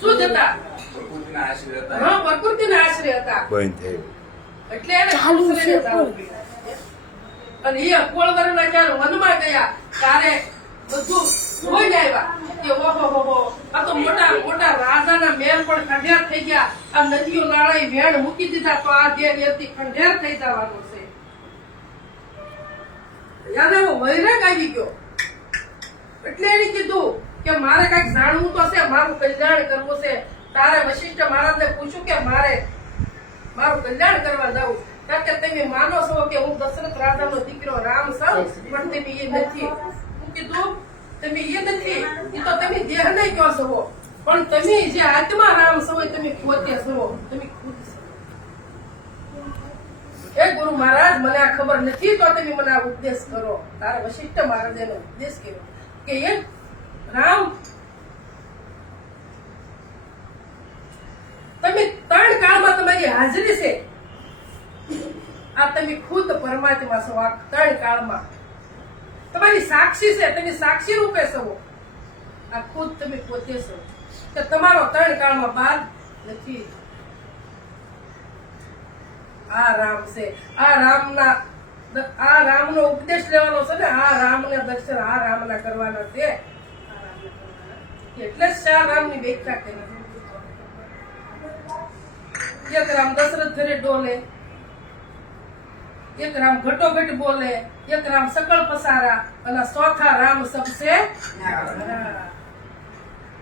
શુદ્ધ હતા પ્રકૃતિના આશરે હતા. હા પ્રકૃતિના આશ્રય હતા. બંધ થયું. એટલે એને ચાલુ છે કુશળને પણ. જવું પડ્યું. અને એ કોળવરના જ્યારે વનમાં ગયા ત્યારે બધું જોઈ આવ્યા કે ઓહો હો હો આ તો મોટા મોટા રાજાના મહેલ પણ ખંડેર થઈ ગયા. આ નદીઓ નાળા વેણ મૂકી દીધા. તો આ જે વ્યક્તિ ખંડેર થઈ જવાનો છે. યાદ આવ્યો? વૈરાગ આવી ગયો. એટલે એને કીધું કે મારે કંઈક જાણવું તો છે, મારું કલ્યાણ કરવું છે. તારે વશિષ્ઠ મહારાજને પૂછ્યું કે મારે મારું કલ્યાણ કરવા જવું કારણ કે તમે માનો છો કે હું દશરથ રાજાનો દીકરો રામ છું, પણ તમે એ નથી. હું કીધું, તમે એ નથી. એ તો તમે દેહને કહો છો. પણ તમે જે આત્મા રામ છો તમે પોતે છો. તમે ખુદ હે ગુરુ મહારાજ, મને આ ખબર નથી, તો તમે મને આ ઉપદેશ કરો. તારા વશિષ્ઠ મહારાજે ઉપદેશ કર્યો કે એ રામ. તમે ત્રણ કાળમાં તમારી હાજરી છે. આ તમે ખુદ પરમાત્મા છો, આ ત્રણ કાળમાં. તમારી સાક્ષી છે, તમે સાક્ષી રૂપે છો. આ ખુદ તમે પોતે છો. કે તમારો ત્રણ કાળમાં બાદ નથી. આ રામ છે. આ રામના આ રામનો ઉપદેશ લેવાનો છે ને, આ રામના દર્શન, આ રામના કરવાના છે. એટલે શાહ રામની વ્યાખ્યા કરી. એક રામ દશરથ ઘરે ડોલે, એક રામ ઘટોઘટ બોલે, એક રામ સકળ પસારા, અને ચોથા રામ સબસે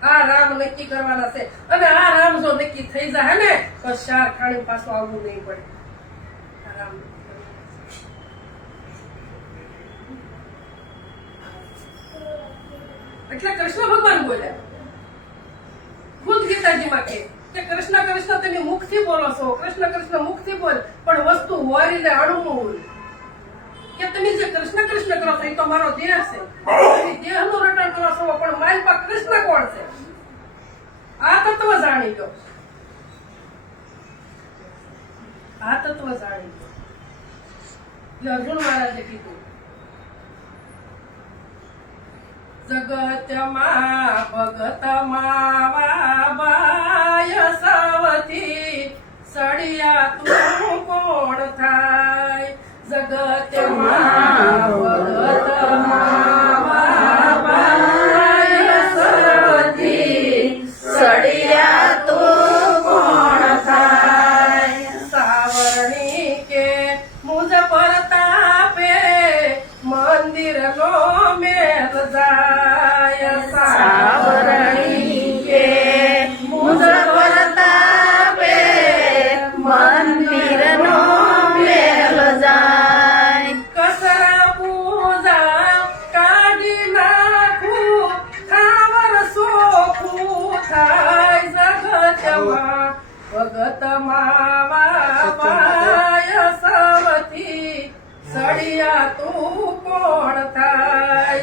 આ રામ નક્કી કરવાના છે. અને આ રામ જો નક્કી થઈ જાય ને, તો શાર ખાણી પાછું આવવું નહીં પડે. રામ. એટલે કૃષ્ણ ભગવાન બોલ્યા. ખુદ ગીતાજીમાં કહે કે કૃષ્ણ કૃષ્ણ તમે મુખથી બોલો છો, કૃષ્ણ કૃષ્ણ મુખથી બોલ, પણ વસ્તુ હોરીને અણમૂળ કે તમે જે કૃષ્ણ કૃષ્ણ કરો છો, એ તો મારો દેહ છે. દેહનું રટણ કરો છો, પણ મારી કૃષ્ણ કોણ છે? આ તત્વ જાણી લો. આ તત્વ જાણી લો. એટલે અર્જુન મહારાજે કીધું જગતમાં ભગતમાં વાબાય સવથી સળિયા તું કોણ થાય જગતમાં ભગતમાં વાબાય સવથી સળિયા તું કોણ થાય સાવરણી કે મુજ પરતાપે મંદિર નો મેલ જાય સળિયા તું કોણ થાય?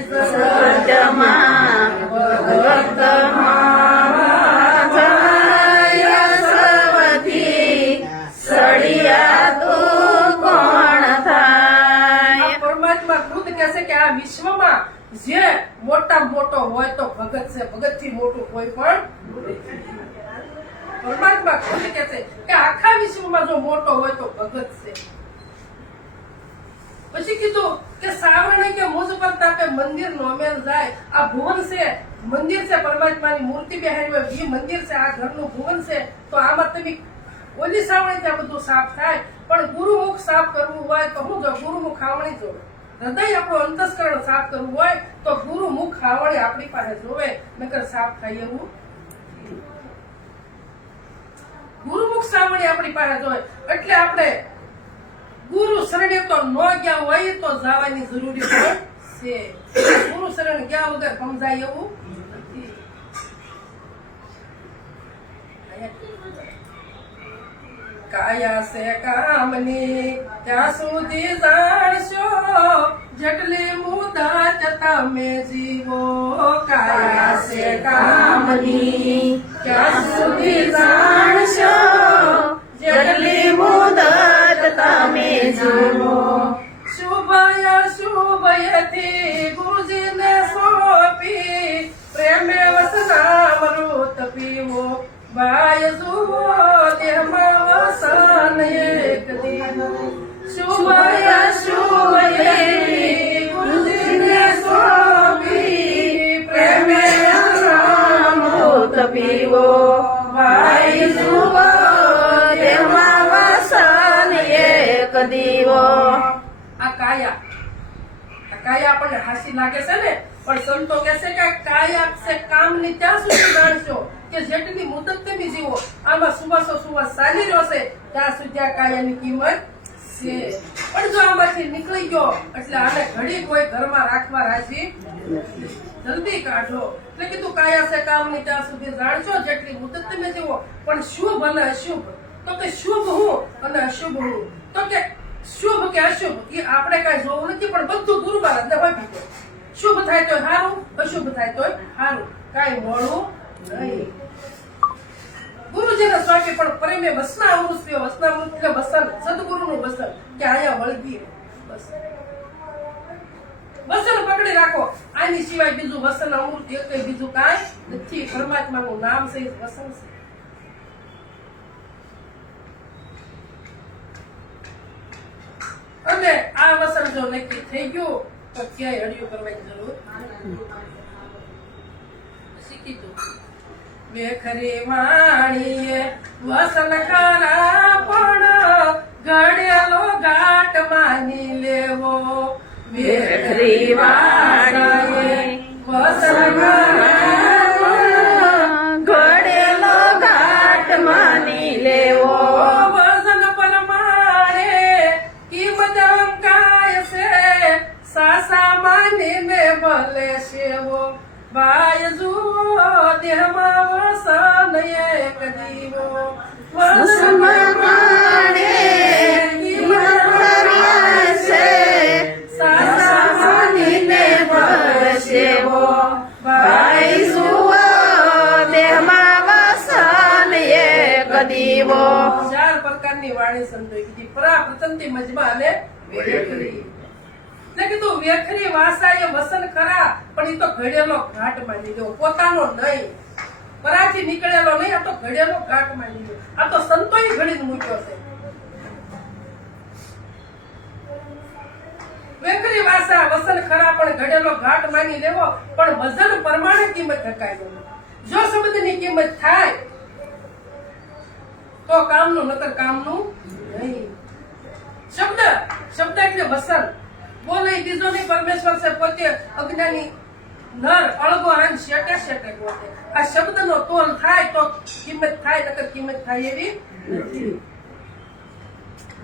કે આ વિશ્વમાં જે મોટા મોટો હોય તો ભગત છે. ભગતથી મોટું કોઈ પણ પરમાત્મા ખુદ કહે કે આખા વિશ્વમાં જો મોટો હોય તો ભગત છે. પછી કીધું કે સાવરણે કે મુજ પર તાપે મંદિર નોમેલ જાય. આ ભુવન છે, મંદિર છે, પરમાત્માની મૂર્તિ બેહાડી હોય એ મંદિર છે, આ ઘરનું ભુવન છે. તો આમાં તમે ઓલી સાવણી ત્યાં બધું સાફ થાય. પણ ગુરુમુખ સાફ કરવું હોય તો હું જો ગુરુમુખ આવણી જોડે હૃદય આપણું અંતસ્કરણ સાફ કરવું હોય તો ગુરુમુખ આવણી આપણી પાસે જોવે. નકર સાફ થાય એવું ગુરુમુખ સાવણી આપણી પાસે જોવે. એટલે આપણે ગુરુ શરણે તો ન ગયા હોય તો જવાની જરૂરી પણ છે. ગુરુ શરણ ગયા વગર સમજાય એવું કાયા છે કામની ત્યાં સુધી જાણશો, જેટલી મુદત તમે જીવો. કાયા છે કામની ત્યાં સુધી જાણશો, જેટલી મુદત તમે જુઓ. શુભય શુભયથી ગુરુજીને સોંપી, પ્રેમે વસનામૃત પીવો. ભાઈ જુઓ તેમાં વસન એક દિન. શુભય શુભયથી ગુરુજીને સોંપી, પ્રેમે વસનામૃત પીવો. ભાઈ જુઓ દીવો. આ કાયા. કાયા આપણને હાસી લાગે છે ને? પણ સંતો કે છે કે કાયા છે કામની ત્યાં સુધી જાણશો કે જેટલી મુદત તમે જીવો, આમાં સુવાસો સુવાસ ચાલી રહ્યો છે ત્યાં સુધી આ કાયાની કિંમત છે. પણ જો આમાંથી નીકળી ગયો, એટલે આને ઘડી કોઈ ઘરમાં રાખવા રાજી જલ્દી કાઢો. એટલે કીધું કાયા છે કામની ત્યાં સુધી જાણશો જેટલી મુદત તમે જીવો, પણ શુભ અને અશુભ. તો કે શુભ હું અને અશુભ હું? તો કે શુભ કે અશુભ, એ આપણે કઈ જોવું નથી, પણ બધું ગુરુ મહારાજ ને બીજું શુભ થાય તો સારું, અશુભ થાય તો સારું. કઈ મળવું નહીં. ગુરુજીના સ્વામી પણ પ્રેમે વસના અમૃત થયો વસના અમૃત એટલે વસન સદગુરુનું વસન, કે આયા વળગી બસ. વસન પકડી રાખો. આની સિવાય બીજું વસન અમૃત એક બીજું કાંઈ નથી. પરમાત્માનું નામ છે વસન છે. અને આ વસન જો નક્કી થઈ ગયું તો ક્યાંય હળિયું કરવાની જરૂર શીખી તું મેખરી વાણીએ વસન કરા પણ ઘડેલો ઘાટ માની લેવો. મેખરી વાણીએ વસન કરા દીવો ચાર પ્રકારની વાણી સંતોએ કીધી પરા પ્રથમથી મજમા અને વેખરી એટલે કીધું વેખરી વાસા વસન ખરા પણ એ તો ઘડેલો ઘાટ માની લ્યો પોતાનો નહીં પરાથી નીકળેલો નહીં, આ તો ઘડેલો ઘાટ માની આ તો સંતોએ ઘડીને મૂક્યો છે. વેખરી વાસા, વસન ખરા, પણ ઘડેલો ઘાટ માની લેવો, પણ વજન પ્રમાણે કિંમત થકાય. જો શબ્દની કિંમત થાય, તો કામનું નતર કામનું નહીં. શબ્દ શબ્દ એટલે વસન. બોલે બીજો નહીં, પરમેશ્વર છે પોતે અજ્ઞાની નર, અળગો આન શેટે શેટે પોતે આ શબ્દનો તોલ થાય તો કિંમત થાય, નકર કિંમત થાય એવી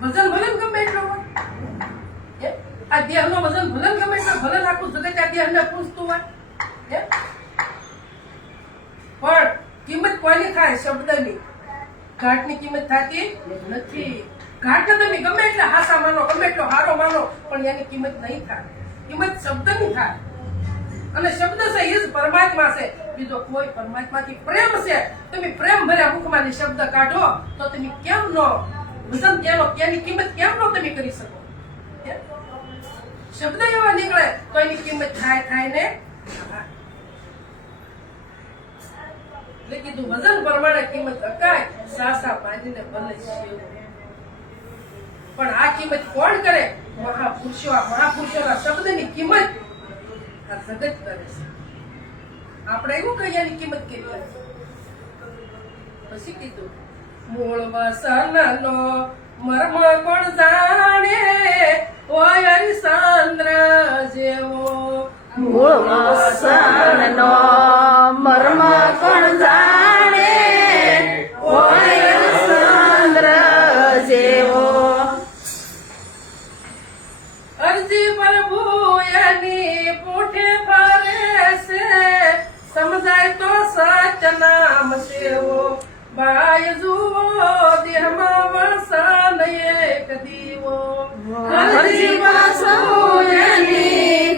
વજન ભલે ને ગમે એટલો હોય? આ દેહનો વજન ભલે ને ગમે એટલો ભલે ને આખું જગત આ દેહને પૂછતું હોય? પણ કિંમત કોની થાય? શબ્દની. ઘાટની કિંમત થતી નથી. ઘાટ તમે ગમે એટલે હાસા માનો, ગમે એટલો હારો માનો, પણ એની કિંમત નહીં થાય. કિંમત શબ્દની થાય. અને શબ્દ છે એ જ પરમાત્મા છે. બીજો કોઈ પરમાત્માથી પ્રેમ છે? તમે પ્રેમ ભર્યા મુખમાંથી શબ્દ કાઢો, તો તમે કેમ નો વજન તેનો તેની કિંમત કેમ નો તમે કરી શકો? શબ્દ એવા નીકળે, તો એની કિંમત થાય થાય ને? એટલે કીધું, વજન પ્રમાણે કિંમત અકાય, સાસા પાંજીને ભલે પણ આ કિંમત કોણ કરે? મહાપુરુષો, આ મહાપુરુષોના શબ્દની કિંમત આ જગત કરે છે. આપણે એવું કહીએ એની કિંમત કેટલી પછી કીધું મૂળ વસનનો મર્મ કોણ જાણે? હોય સાંદ્ર જેવો. મૂળ વસનનો મર્મ કોણ જાણે? નામ સેવો બાય જુઓ દેહમાં વસન એક દીવો હરજી વાસુની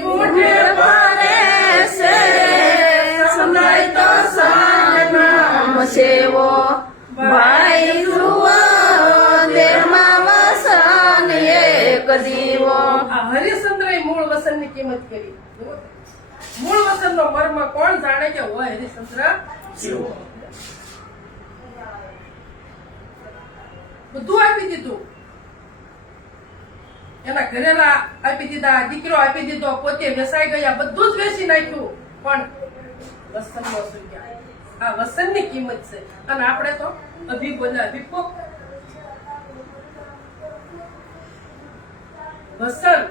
પૂઠે ફરે છે સમજાય તો સાનામ સેવો ભાઈ જુઓ દેહમાં વસન એક દીવો આ હરિશ્ચંદ્ર મૂળ વસનની કિંમત કરી. મૂળ વસન નો મર્મ કોણ જાણે કે હોય હરિશ્ચંદ્ર? જેવો. બધું આપી દીધું. એના ઘરેલા આપી દીધા, દીકરો આપી દીધો, પોતે વેસાઈ ગયા, બધું જ વેચી નાખ્યું. પણ વસનનો સૂર્ય આ વસનની કિંમત છે. અને આપણે તો અભી બોલ્યા અભિપો વસન.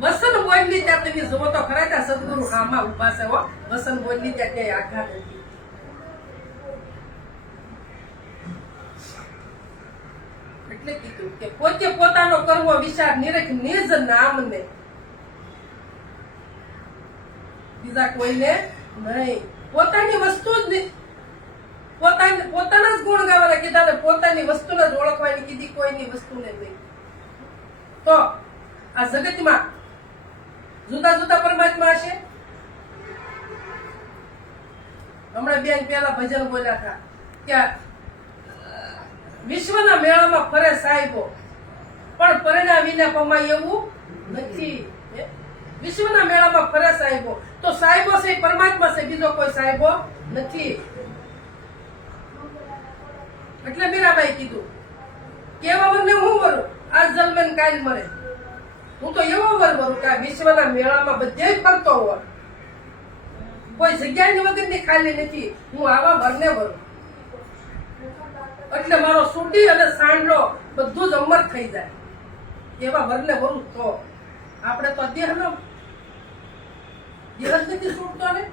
વસન બોલી ત્યાં તમે જુઓ તો ખરા ત્યાં સદગુરુ આમાં ઊભા છે હો. વસન બોલી ત્યાં ક્યાંય આઘાત નથી. એટલે કીધું કે પોતે પોતાનો કરવો વિચાર નિરખ નિજ નામને. બીજા કોઈને નહીં. પોતાની વસ્તુ જ પોતાની પોતાના જ ગુણ ગાવાના કીધા ને પોતાની વસ્તુને જ ઓળખવાની કીધી કોઈની વસ્તુને નહીં. તો આ જગતમાં જુદા જુદા પરમાત્મા હશે હમણાં બેન પેલા ભજન બોલ્યા હતા. કે વિશ્વના મેળામાં ફરે સાહેબો. પણ પરિણામ વિના કમાય એવું નથી. વિશ્વના મેળામાં ફરે સાહેબો. તો સાહેબો છે, પરમાત્મા છે, બીજો કોઈ સાહેબો નથી. એટલે મીરાબાઈ કીધું, કેવા વરને હું વરું? આ જન્મે કાલ મરે. હું તો એવો વર વરું કે આ વિશ્વના મેળામાં બધે ફરતો હોય. કોઈ જગ્યાની વગરની ખાલી નથી. હું આવા વરને વરું. એટલે મારો સુડી અને સાંડલો બધું જ અમર થઈ જાય. એવા વરને વરું તો. આપણે તો દેહનો દેહ નથી છૂટતો ને?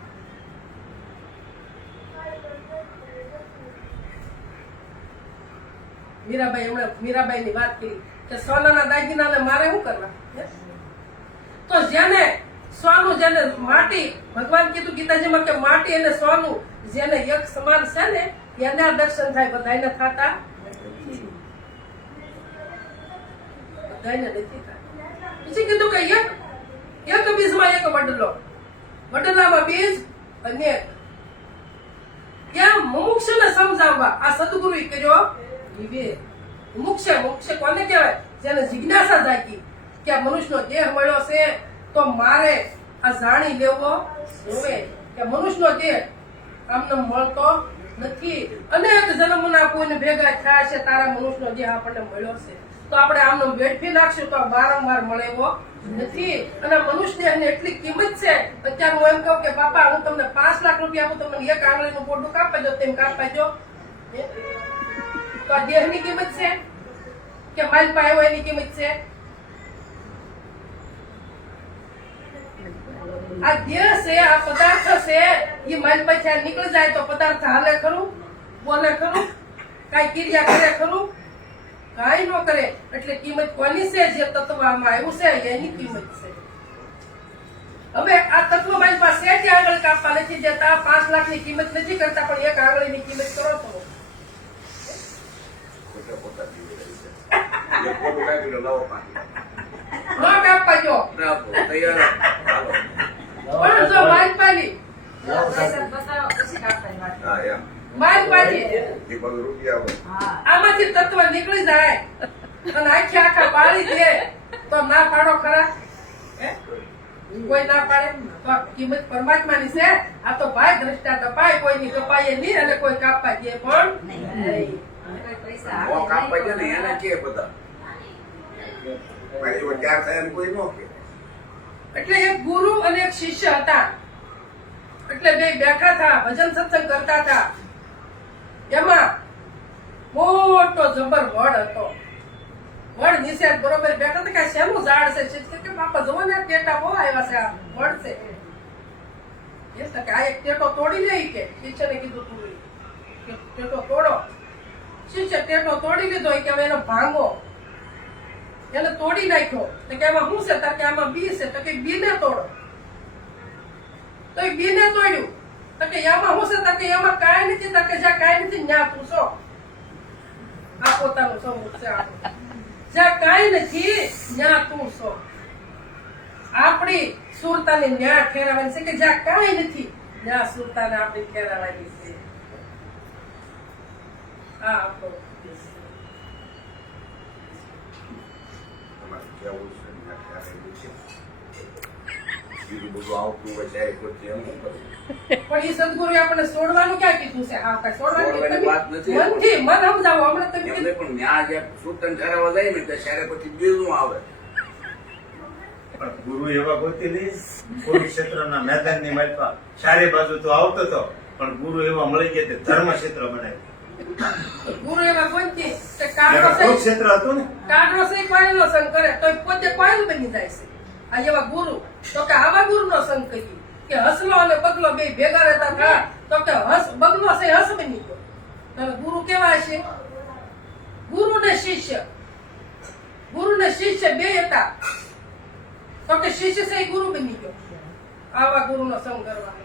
મીરાબાઈ એમણે મીરાબાઈ ની વાત કરી કે સોનાના દાગીનાને મારે શું કરવા? તો જેને સોનું, જેને માટી, ભગવાન કીધું ગીતાજીમાં કે માટી અને સોનું જેને એક સમાન છે ને એના દર્શન થાય બધાને થતા? મુક્ષ કોને કહેવાય? જેને જિજ્ઞાસા જાગી કે આ મનુષ્યનો દેહ મળ્યો છે, તો મારે આ જાણી લેવો જોવે. કે મનુષ્યનો દેહ આમને મળતો નથી. અનેક જન્મના કોઈને ભેગા થયા છે, તારા મનુષ્યનો દેહ આપણને મળ્યો છે. તો આપણે આમનો વેઠી નાખશું તો વારંવાર મળે એવો નથી. અને મનુષ્ય દેહની એટલી કિંમત છે, અત્યારે હું એમ કહું કે, બાપા, હું તમને પાંચ લાખ રૂપિયા આપું, તમને એક આંગળીનું પોટું કાપી દો તેમ કાપાજો? તો આ દેહની કિંમત છે? કે માલ પાયો એની કિંમત છે? આ દેહ છે આ પદાર્થ છે એ પછી નીકળી જાય તો પદાર્થ હાલે ખરું બોલે ખરું કાંઈ ક્રિયા કરે ખરું? કાંઈ ન કરે. એટલે કિંમત કોની છે? જે તત્વ આમાં આવ્યું છે એની કિંમત છે. હવે આ તત્વ મારી પાસે જ આગળ કાપવા નથી. જતા પાંચ લાખની કિંમત નથી કરતા પણ એક આંગળીની કિંમત કરો તો. ન કાપવા જો. તૈયાર. પણ જો હોય. આમાંથી તત્વ નીકળી જાય. અને આખી આખા પાડી દે. તો ના પાડો ખરા. હે? કોઈ ના પાડે. તો કિંમત પરમાત્માની છે. આ તો ભાઈ દ્રષ્ટા કપાય કોઈની કપાય નહીં અને કોઈ કાપવા દે પણ નહીં. કાપાય છે ને એને કે બધા. કોઈ નો કે. એટલે એક ગુરુ અને એક શિષ્ય હતા. એટલે બે બેઠા હતા ભજન સત્સંગ કરતા હતા એમાં મોટો જબર વડ હતો. વડ નીચે બરોબર બેઠા હતા કે શેનું ઝાડ છે? કે બાપા જુઓ ને ટેટા બહુ આવ્યા છે, આ વડ છે. એ કે આ એક ટેટો તોડી લે કે. શિષ્યને કીધું તું ટેટો તોડો. શિષ્ય ટેટો તોડી લીધો કે હવે એનો ભાંગો એને તોડી નાખ્યો. તો કે આમાં શું છે? તો કે આમાં બી છે. તો કે બી ને તોડો. તો એ બી ને તોડ્યું. તો કે એમાં શું છે? તો કે એમાં કાંઈ નથી. તો કે જ્યાં કાંઈ નથી ન્યા પૂછો આ પોતાનું સમૂહ છે જ્યાં કાંઈ નથી ન્યા તું છો. આપણી સુરતાને ન્યા ઠેરાવાની છે કે જ્યાં કાંઈ નથી, ત્યાં સુરતાને આપણી ઠેરાવાની છે. આ આપણો દેશ છે. તમારે કેવું છે. બીજું બધું આવતું હોય ત્યારે કોઈ એમ ન કરવું. પણ એ સદગુરુએ આપણને છોડવાનું ક્યાં કીધું છે હા કાંઈ છોડવાનું વાત નથી. મનથી મન સમજાવો હમણાં તમે એમને પણ ન્યા જે સૂતન ઠેરવવા જાય ને ત્યારે પછી બીજું આવે પણ ગુરુ એવા ગોતી નહીં કુરુક્ષેત્રના મેદાનની માલપા ચારે બાજુ તો આવતો હતો પણ ગુરુ એવા મળી ગયા ધર્મ ક્ષેત્ર બનાવ્યું ગુરુ એવા કોઈ નથી કે એટલે કાળો સહી કુરુક્ષેત્ર હતું ને? કાળનો સહી કોઈનો સંગ કરે તો પોતે કોઈલ બની જાય છે. આ એવા ગુરુ તો કે આવા ગુરુનો સંગ કરીએ કે હસલો અને બગલો બે ભેગા રહેતા હતા તો કે હસ બગલો છે હસ બની ગયો. તો ગુરુ કેવા છે? ગુરુ ને શિષ્ય. ગુરુ ને શિષ્ય બે હતા. તો કે શિષ્ય છે એ ગુરુ બની ગયો. આવા ગુરુનો સંગ કરવાનો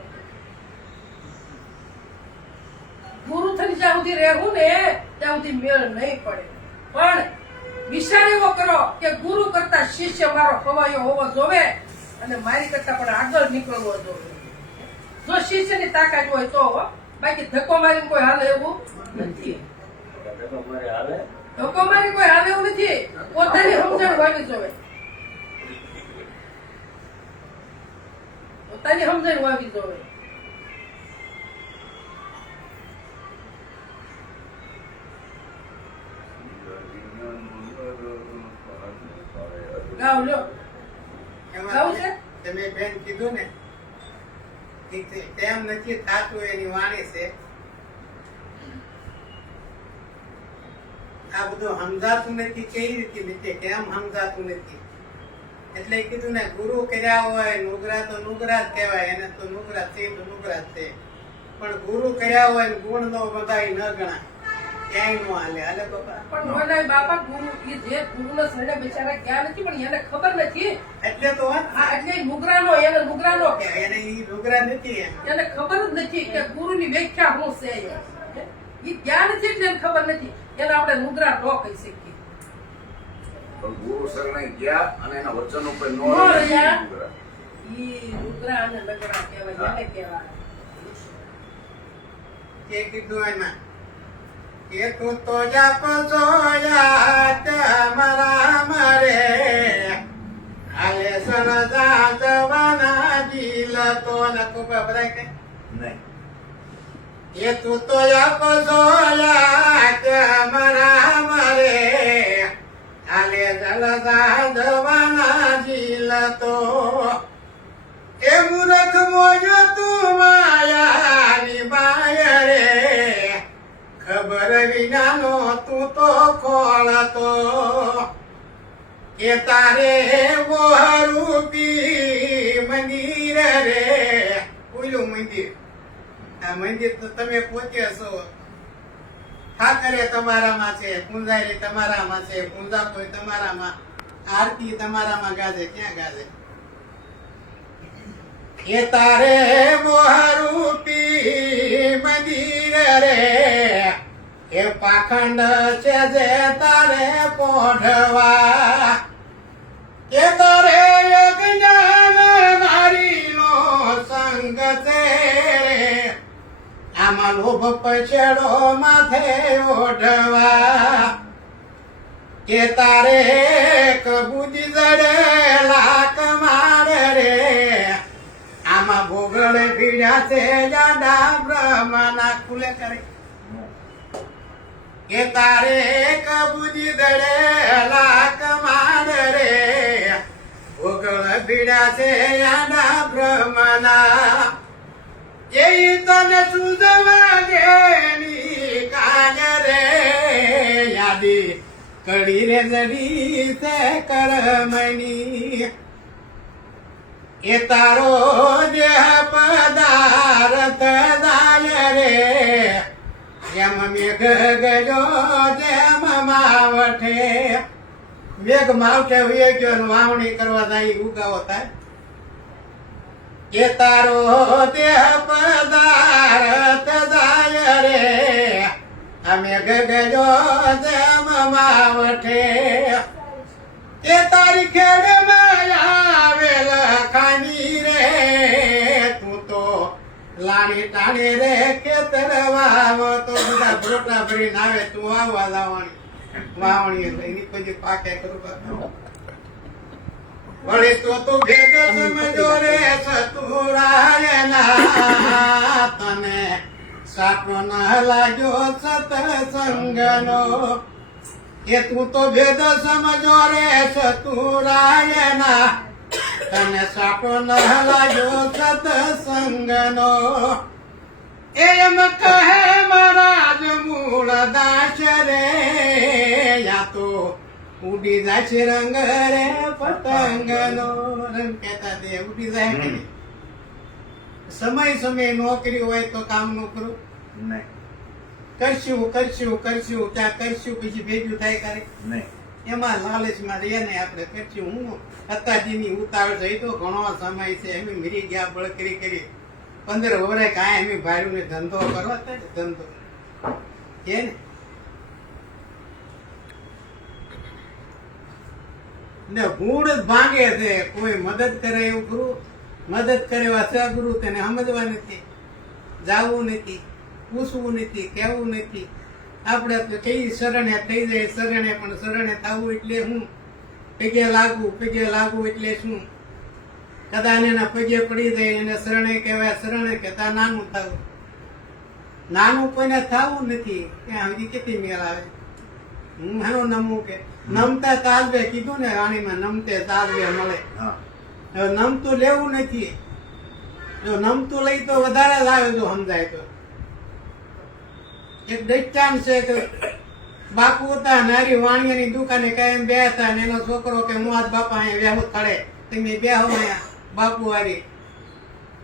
ગુરુ થઈને સુધી રહેવું ને ત્યાં સુધી મેળ નહીં પડે. પણ વિચાર એવો કરો કે ગુરુ કરતા શિષ્ય મારો ખવાયો હોવો જોવે અને મારી કરતા પણ આગળ નીકળવો જોવે. જો શિષ્યની તાકાત હોય તો બાકી ધક્કો મારીને કોઈ હાલે એવું નથી. ધક્કો મારી કોઈ હાલે એવું નથી. પોતાની સમજણ હોવી જોવે. પોતાની સમજણ હોવી જોવે. ગાવ લ્યો. ગાવ છે? તમે બેન કીધું ને ઠીક છે તેમ નથી થાતું એની વાણી છે. આ બધું સમજાતું નથી કેવી રીતે નથી કેમ સમજાતું નથી? એટલે કીધું ને ગુરુ કર્યા હોય નુગરા તો નુગરા જ કહેવાય એને તો નુગરા છે તો નુગરા છે. પણ ગુરુ કર્યા હોય ગુણ નો બધા ન ગણા ક્યાંય નો હાલે. હાલે બાપા. પણ મને બાપા ગુરુ એ જે ગુરુનો શરણે બિચારા ગયા નથી પણ એને ખબર નથી. એટલે તો વાત એટલે નુગરાનો એને નુગરાનો એને ઈ નુગરા નથી એને ખબર જ નથી કે ગુરુની વ્યાખ્યા શું છે એ. જ્ઞાન છે એટલે એને ખબર નથી. એને આપણે નુગરા ન કહી શકીએ. પણ ગુરુ શરણે ગયા અને એના વચન ઉપર નો. ઈ અને નગરા કહેવાય. એને કહેવાય. કે કીધું એમાં. કે તું તો જાપ જોયા તમારા મરે આલે સરદા જવાના જીલ તો નકુ બબરાય કે? નહીં. એ તું તો જાપ જોયા તમારા મરે આલે સનદા જવાના જીલ તો એ મૂરખ મોજો તું માય રે ખબર વિનાનો તું તો ખોળતો કે તારે વહરૂપી મંદિર રે? ઓલું મંદિર. આ મંદિર તો તમે પોતે છો. ઠાકરે તમારામાં છે કુંજારી તમારામાં છે પૂંજા કોઈ તમારામાં. આરતી તમારામાં ગાજે, ક્યાં ગાજે? એ તારે મોહરૂપી મંદિર રે? એ પાખંડ છે જે તારે પોઢવા. એ તારે અજ્ઞાન નારીનો સંગ છે. આમાં લોભ પછેડો માથે ઓઢવા. કે તારે કબૂજી જડેલા મારે રે. આમાં ભોગળ ભીડા છે, જાડા બ્રહ્મના ખુલે કરે. કે તારે કબૂજી દડેલા કમાડ રે ભોગળ ભીડ્યા છે જાડા બ્રહ્મના એ તને સુધવા જેની કાન રે યાદી કડી રે જડી તે કરમની એ તારો દાય મેઘ ગયો, જેમ માવઠે. મેઘ માવઠે હોય ગયો વાવણી કરવા જાય ઉગાવો થાય એ તારો દેહ પદાર્થ દાય રે. અમે ગગજો જેમ માવઠે. એ તારી ખેડમાં આવેલ ખાની રે. લાણી ટાણી રે કે તને વાવો તો બધા ભરોટા ભરીને આવે, તું આવવા લાવવાની વાવણી એટલે એની પછી પાકે કરું વળી તો તું ભેદ સમજો રે સતુરાયના તને સાપો ના લાગ્યો સતસંગનો એ તું તો ભેદ સમજો રે સતુરાયના તને સાટો હલાયો સતસંગનો. એમ કહે મહારાજ મૂળ દાસ રે યા તો ઉડી જાય છે રંગ રે પતંગનો. રંગ કહેતા દે ઉડી જાય કે સમય સમય નોકરી હોય તો કામનું કરું. નહીં. કરશું કરશું કરશું ત્યાં કરશું પછી ભેગું થાય કરે. નહીં. એમાં લાલચમાં રહીએ ને આપણે પછી હું અત્યારજીની ઉતાવળ થઈ તો ઘણો સમય છે. એમ મરી ગયા બળકરી કરી પંદર વરે કાંઈ એમ ભાડું ને ધંધો કરો ધંધો. કે ને? ને જ ભાંગે છે. કોઈ મદદ કરે એવું ગુરુ મદદ કરે એવા ગુરુ તેને સમજવા નથી. જાવું નથી, પૂછવું નથી, કહેવું નથી. આપણે તો કઈ શરણે થઈ જાય શરણે પણ શરણે થવું એટલે હું? પગે લાગવું પગે લાગવું એટલે શું? કદાચ એના પગે પડી જાય એને શરણે કહેવાય શરણે કહેતા નાનું થવું. નાનું કોઈને થવું નથી ત્યાં હજી કેટલી મેળ આવે. હું હેનો નમવું કે નમતા તાલવે કીધું ને રાણીમાં નમતે તાલવે મળે. હવે નમતું લેવું નથી. જો નમતું લઈ તો વધારે જ આવે જો સમજાય તો. એક દચ્ચાન છે કે બાપુ હતા નારી વાણિયાની દુકાને કાયમ બે હતા ને એનો છોકરો કે હું આજ બાપા અહીંયા વ્યાહુ થડે તમે બે હો અહીંયા બાપુ વાળી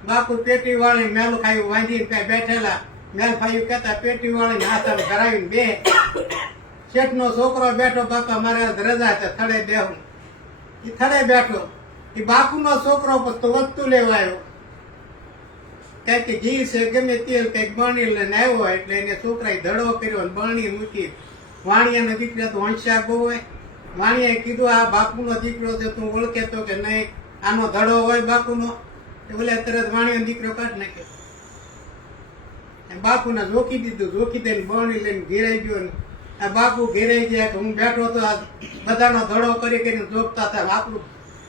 બાપુ પેટી વાળી મેલ ખાયું, વાંધીને ત્યાં બેઠેલા. મેલ ખાયું, કહેતા પેટી વાળીને હાથ કરાવીને બે. શેઠનો છોકરો બેઠો, બાપા મારે રજા છે થડે બેહું. એ થડે બેઠો. એ બાપુનો છોકરો તો વસ્તુ લેવા આવ્યો. કંઈક ઘી છે, ગમે તેલ કંઈક બણી લઈને આવ્યો એટલે એને છોકરાએ ધડો કર્યો બણી મૂકી. વાણિયાનો દીકરો તો વંશા બહુ હોય. વાણિયાએ કીધું, આ બાપુનો દીકરો છે, તું ઓળખે તો કે નહીં. આનો ધડો હોય બાપુનો. એ બોલે, તરત વાણિયાનો દીકરો કાઢ નાખ્યો બાપુ બાપુને જોખી દીધું, જોખી દઈને બણી લઈને ઘેરાઈ ગયો આ બાપુ ઘેરાઈ ગયા હું બેઠો તો બધાનો ધડો કરી કરીને જોખતા હતા. આપણું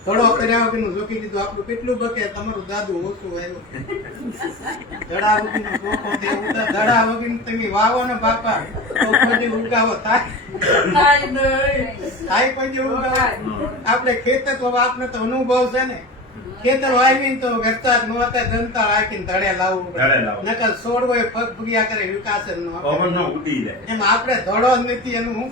ધડો કર્યા વગરનું જોકી દીધું. આપણું કેટલું બકે તમારું દાદુ ઓછું આવ્યું ધડા વગરનું ચોખો તે ઉતા ધડા વગરનું તમે વાવો ને બાપા તો પછી ઉગાવો. થાય? થાય નહીં. થાય કોઈ ઉગાવો. આપણે ખેતર તો આપને તો અનુભવ છે ને. ખેતર વાવીને તો વેચતા જ હતા દંતાળ રાખીને ધડે લાવવું ધડે લાવવું. નકર છોડ હોય પગ ભૂગ્યા કરે વિકાસ જ ન આપે. ઉડી જાય. એમ આપણે ધડો જ નથી એનું હું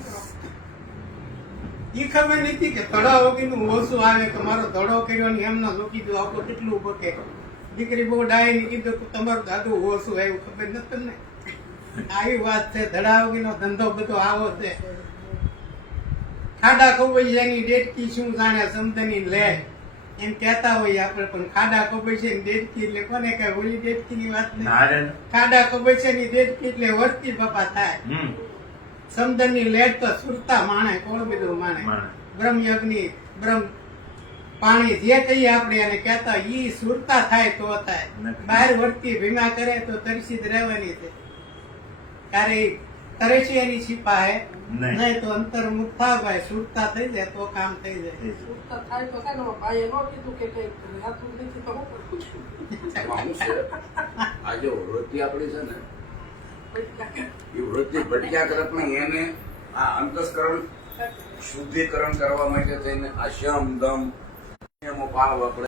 ઈ ખબર નથી કે તળાવ વગરનું ઓછું આવે કે મારો ધડો કર્યો ને એમને શું દો આપો કેટલું બકે. દીકરી બહુ ડાય ને કીધું કે તમારું દાદુ ઓછું આવ્યું ખબર નથી તમને? આવી વાત છે ધડા વગરનો ધંધો બધો આવો છે. ખાડા એની ડેટકી શું જાણે સમજની લે. એમ કહેતા હોય આપણે પણ ખાડા ખોવાઈ છે ને ડેટકી એટલે કોને કઈ ઓલી ડેટકી ની? વાત નહીં ખાડા ખોવાઈ છે ની ડેટકી એટલે વર્તી બાપા થાય. સમદનની લેટ તો સુરતા માણે કોણ બીજું માણે? માણે. બ્રહ્મ યજ્ઞ બ્રહ્મ પાણી જે કહીએ આપણે એને કહેતા ઈ સુરતા થાય તો થાય. બહાર વર્તી ભીમા કરે તો તરસી જ રહેવાની છે. ત્યારે તરસી એની છીપા હે? નહીં. નહીં તો અંતર મુઠા ભાઈ સુરતા થઈ જાય તો કામ થઈ જાય. સુરતા થાય તો થાય ભાઈ ભાઈએ કીધું કે કઈ રહેતું નથી તો હું પૂછું. આપણી છે ને એ વૃત્તિ ભટક્યા કરતમાં એને આ અંતસ્કરણ શુદ્ધિકરણ કરવા માટે થઈને આ શમ દમ નિયમો પાળવા પડે.